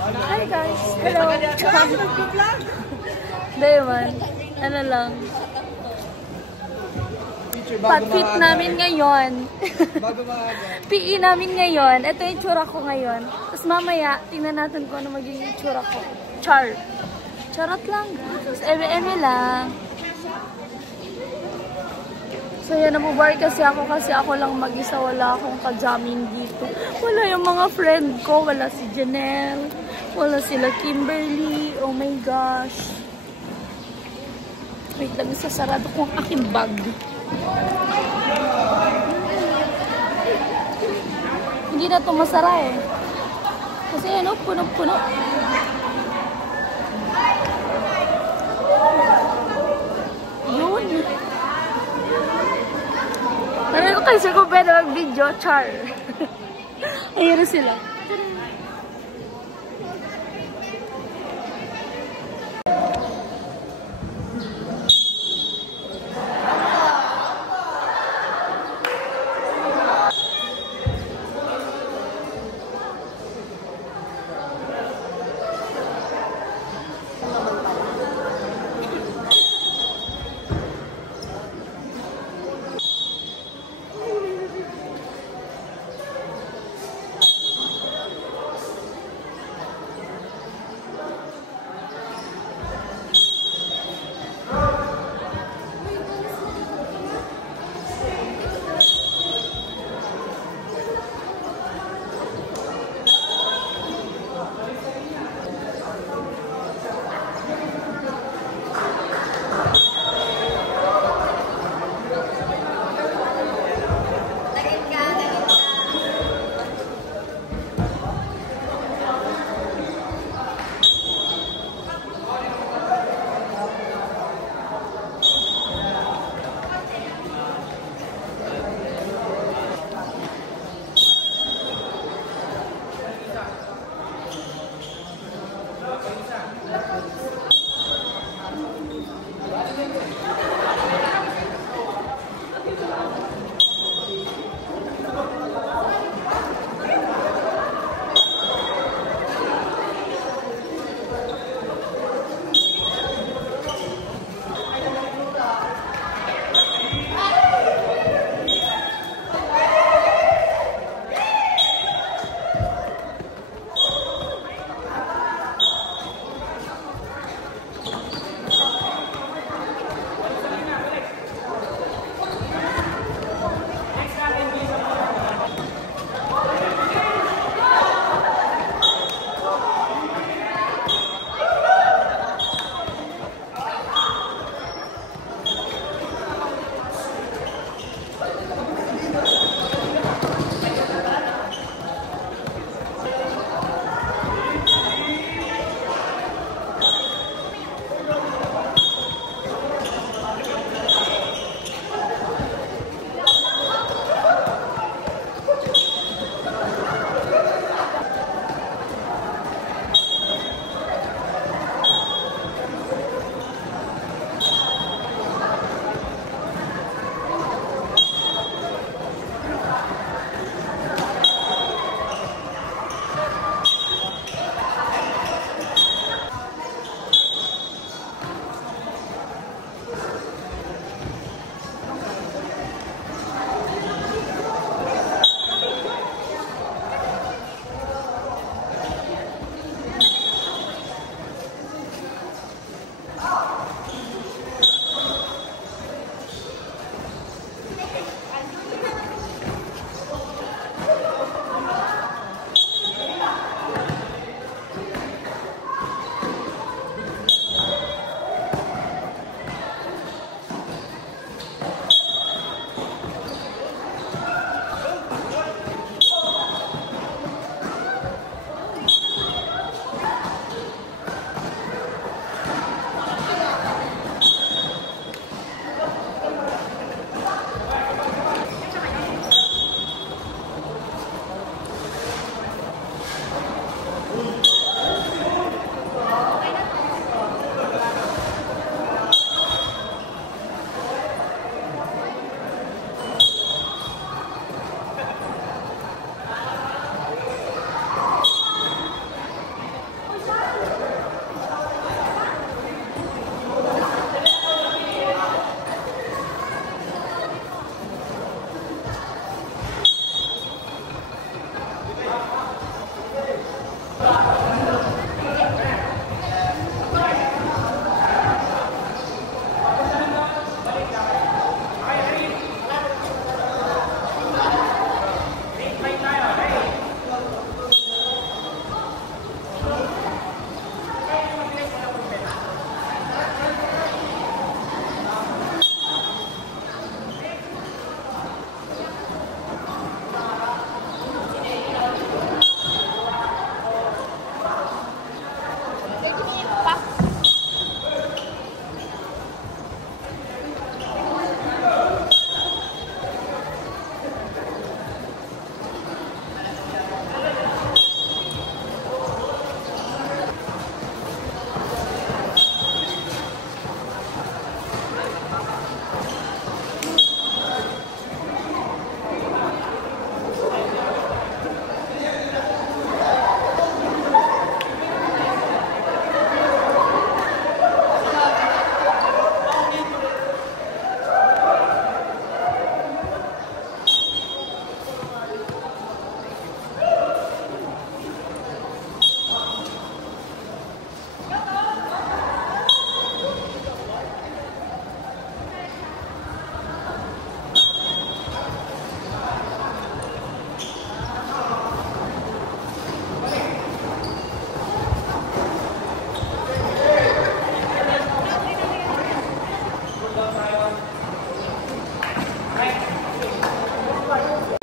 Hi guys! Hello! Dayman, ano lang. Pag-fit namin ngayon. PE namin ngayon. Ito yung tsura ko ngayon. Tapos mamaya, tingnan natin kung ano magiging tsura ko. Char. Charot lang. Tapos eme lang. So yan, nabubar kasi ako lang mag-isa. Wala akong kajamin dito. Wala yung mga friend ko. Wala si Janelle. Wala sila Kimberly. Oh my gosh. Wait lang, sasarado ko ang aking bag. Hindi na ito masara eh. Kasi ano, puno-puno. Yun. Parang ko kasi kung pwede mag-video, char. Ayun na sila.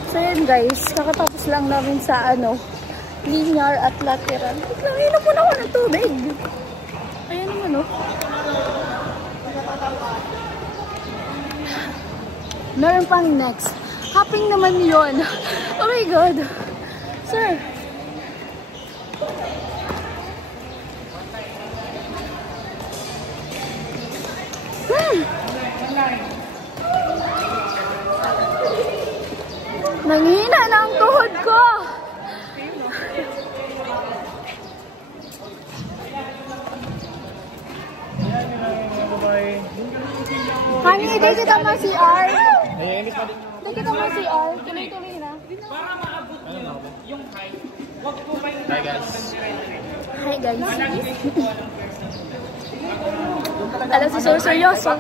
So yun guys, kakatapos lang namin sa linear at lateral. Inom muna ako ng tubig. Ayan naman Meron pang next. Hopping naman yon. Oh my god. Sir. Nanghina na ang tuhod ko. Honey, di kita ma-CR. Di kita ma-CR. Tuloy-tuloy na. Para maabot yung high, wag po kayo. Hi guys. Hi guys. Alam si Sir seryoso.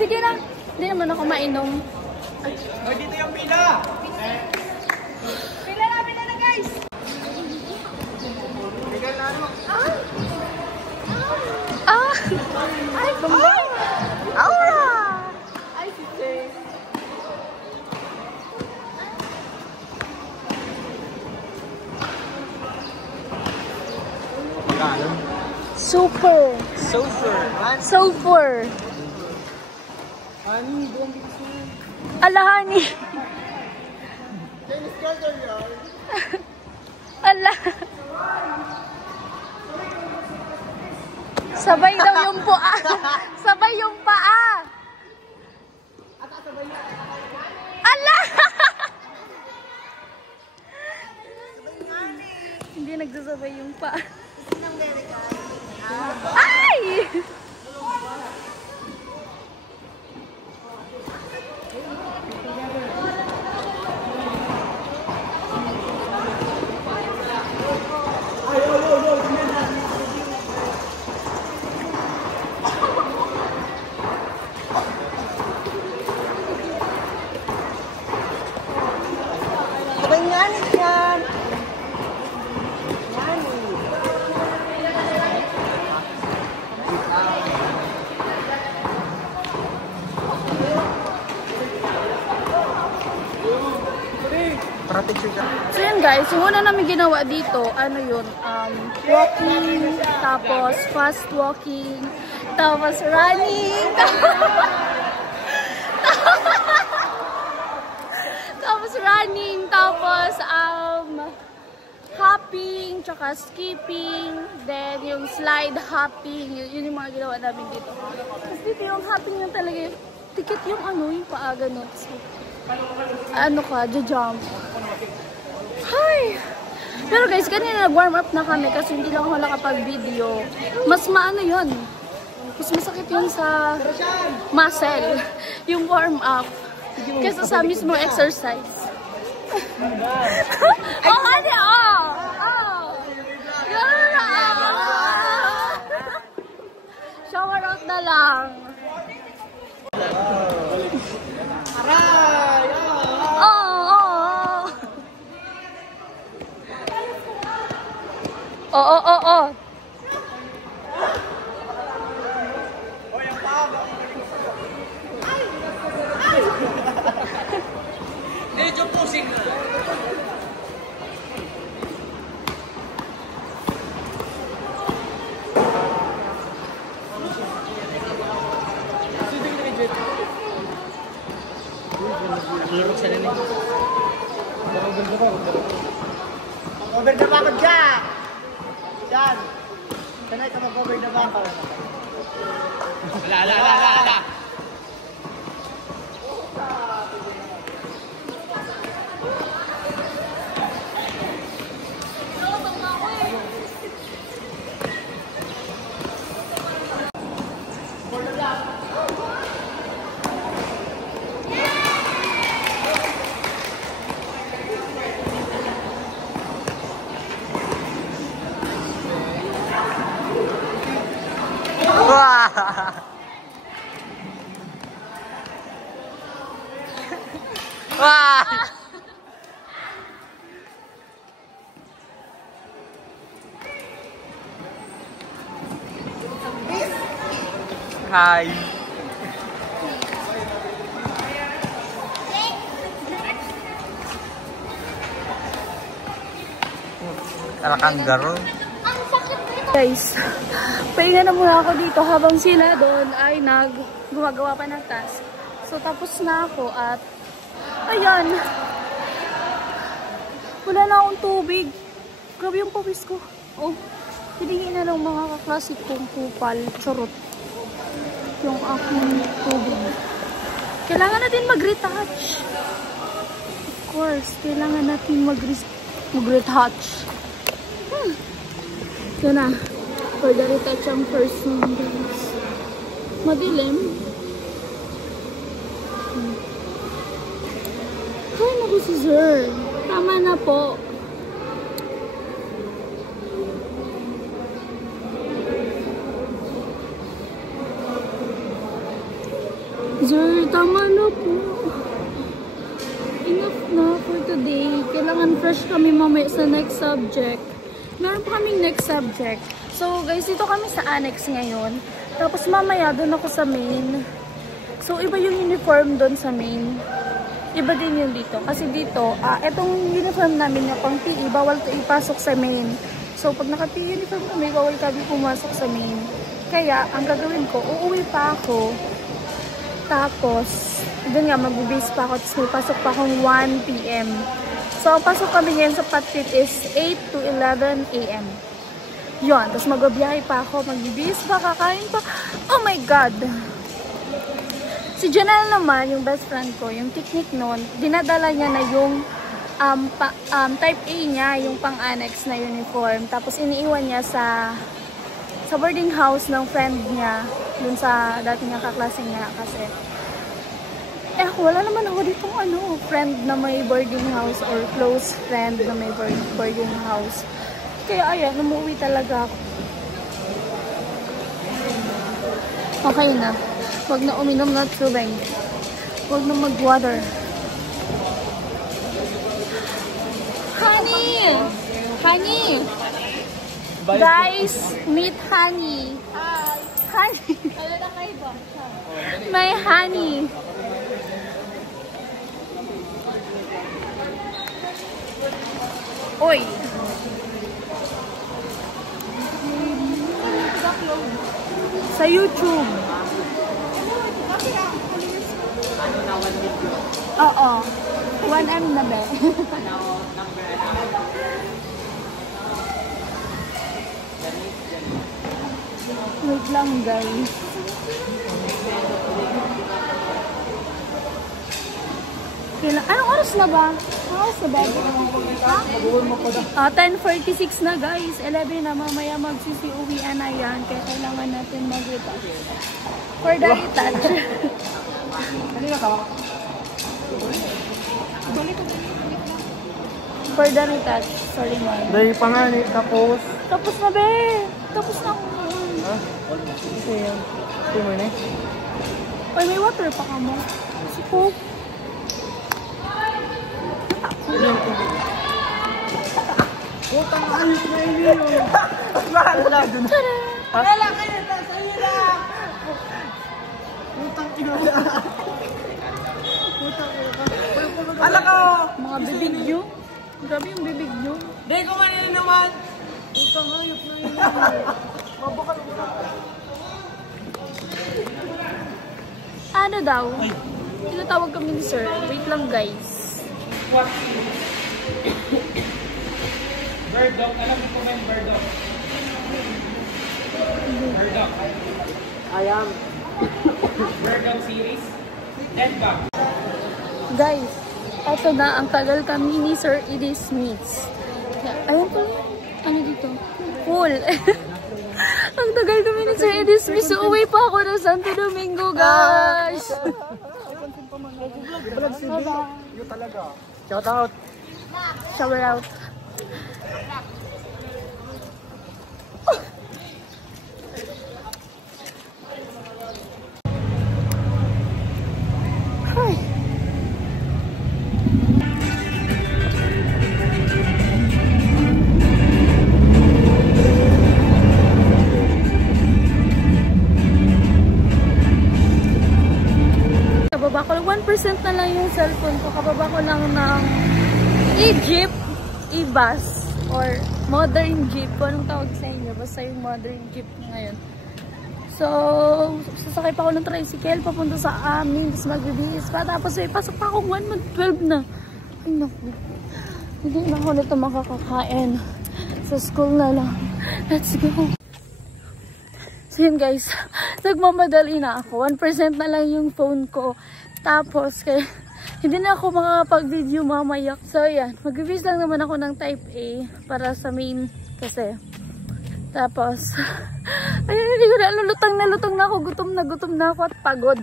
Sige na. Hindi naman ako mainom. O, dito yung pila! Pila na guys! Pila na ano? Ay, kumbay! Aura! Ay, sige. Super! Sulfur! Honey, buong dito. Ala, honey! Ala! Sabay daw yung paa! Sabay yung paa! Ala! Hindi nagsasabay yung paa. Ay! So yun guys, yung una namin ginawa dito, walking, tapos fast walking, tapos running, tapos hopping, tsaka skipping, then yung slide hopping, yun yung mga ginawa namin dito. Tapos dito yung hopping yung talaga, tikit yung yung paa ganun. Jump. Hi! Pero guys, kanina nag-warm up na kami kasi hindi lang ako nakapag-video. Mas yun. Mas masakit yun sa muscle. Yung warm up. Kesa sa mismo exercise. Shower out na lang. Oo, oo. Medyo pusing na. Cover na ba ako dyan? Dyan. Sanay ka mag-cover na ba ako? Ala. Wah! Hi. Kangaroo. Guys, pahinga na muna ako dito habang sila doon ay gumagawa pa ng task. So, tapos na ako at ayan. Wala na akong tubig. Grabe yung pawis ko. Oh, hiningin na ng mga kaklase kong kupal. Charot. Yung aking tubig. Kailangan natin mag-retouch. Of course, kailangan natin mag-retouch. Ito na. For the retouch ang first one, guys. Madilim. Ay, naku si Sir. Tama na po. Sir, tama na po. Enough na for today. Kailangan fresh kami mamaya sa next subject. Meron pa kaming next subject. So, guys, dito kami sa annex ngayon. Tapos mamaya, doon ako sa main. So, iba yung uniform doon sa main. Iba din yun dito. Kasi dito, itong uniform namin na pang PE, bawal to ipasok sa main. So, pag naka-PE uniform kami, bawal kami pumasok sa main. Kaya, ang gagawin ko, uuwi pa ako. Tapos, doon nga, mag-base pa ako. Tapos, may pasok pa akong 1 PM. So, ang pasok kami ngayon sa Patpit is 8 to 11 AM. Yun. Tapos, mag-biyahe pa ako. Mag-base pa, kakain pa. Oh my God! Si Janelle naman, yung best friend ko, yung technique nun, dinadala niya na yung type A niya, yung pang-annex na uniform. Tapos, iniiwan niya sa boarding house ng friend niya, dun sa dati niya kaklase niya kasi. Wala naman ako ditong friend na may boarding house or close friend na may boarding house. Kaya ayan, umuwi talaga ako. Okay na. Huwag na uminom ng tubig. Huwag na mag-water. Honey! Honey! Guys, meet Honey. Hi! Honey! May honey. Oy! Sa YouTube. Oo. 1M na ba? Wait lang, guys. Anong oras na ba? Anong oras na ba? Ha? 10:46 na, guys. 11 na, mamaya magsisi-uwian na yan. Kaya kailangan natin mag-retouch. For the retouch. For the retouch. Sorry, man. Dahil pa nga tapos. Tapos na, be. Tapos na ako. Ha? Ito yan. Ito mo na eh. Oy, may water pa ka mo. Si Coke. Putang ayos na yun. Wala dun. Wala kayo na. Sa'yo na. Putang ina. Putang ina. Ala ka. Mga bibig nyo. Grabe yung bibig nyo. Di ko maninin naman. Putang ayos na yun. Mabakal mo na. Ano daw? Tinatawag kami ni sir. Wait lang guys. What? Bird dog. Alam mo ko ba yung bird dog? Bird dog. Ayam. Bird dog series. Dead bug. Guys, eto na. Ang tagal kami ni Sir Edie Smith. Ayun po. Ano dito? Pool. Ang tagal kami ni Sir Edie Smith. Uwi pa ako ng Santo Domingo, guys. Shout out. Shower out. Hi. Kababa ko lang, 1% na lang yung cellphone ko. Kababa ko lang ng e-jeep, e-bus, or modern jeep. Kung anong tawag sa inyo, basta yung modern jeep ngayon. So, sasakay pa ako ng tricycle, papunta sa amin, tapos magbibihis pa. Tapos may pasok pa akong 1:12 na. Ay naku, hindi na ako nito makakakain. Sa school na lang. Let's go. So yun guys, nagmamadali na ako. 1% na lang yung phone ko. Tapos, kaya hindi na ako makakapag-video mamaya. So yan, mag-reviews lang naman ako ng type A para sa main kasi. Tapos, ay, hindi ko na, lutang na ako. Gutom na ako at pagod.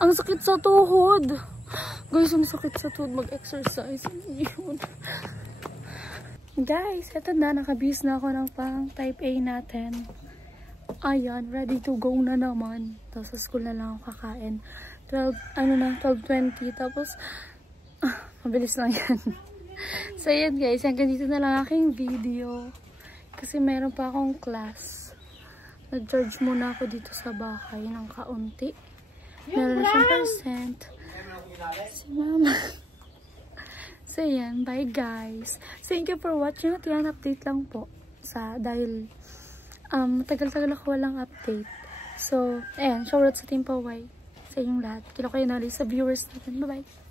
Ang sakit sa tuhod. Guys, ang sakit sa tuhod. Mag-exercise. Yun. Guys, eto na. Nakabihis na ako ng pang type A natin. Ayan, ready to go na naman. Tapos sa school na lang ako kakain. 12:20. Tapos, mabilis lang yan. So, yan guys. Hanggang dito na lang aking video. Kasi meron pa akong class. Nag-charge muna ako dito sa bahay ng kaunti. Meron na siyang percent. Si mama. So, yan. Bye guys. Thank you for watching. At yan, update lang po. Dahil tagal-tagal ako walang update. So, ayan, shoutout sa Team Paway. Sa inyong lahat. Kilo kayo na ulit sa viewers natin. Bye-bye.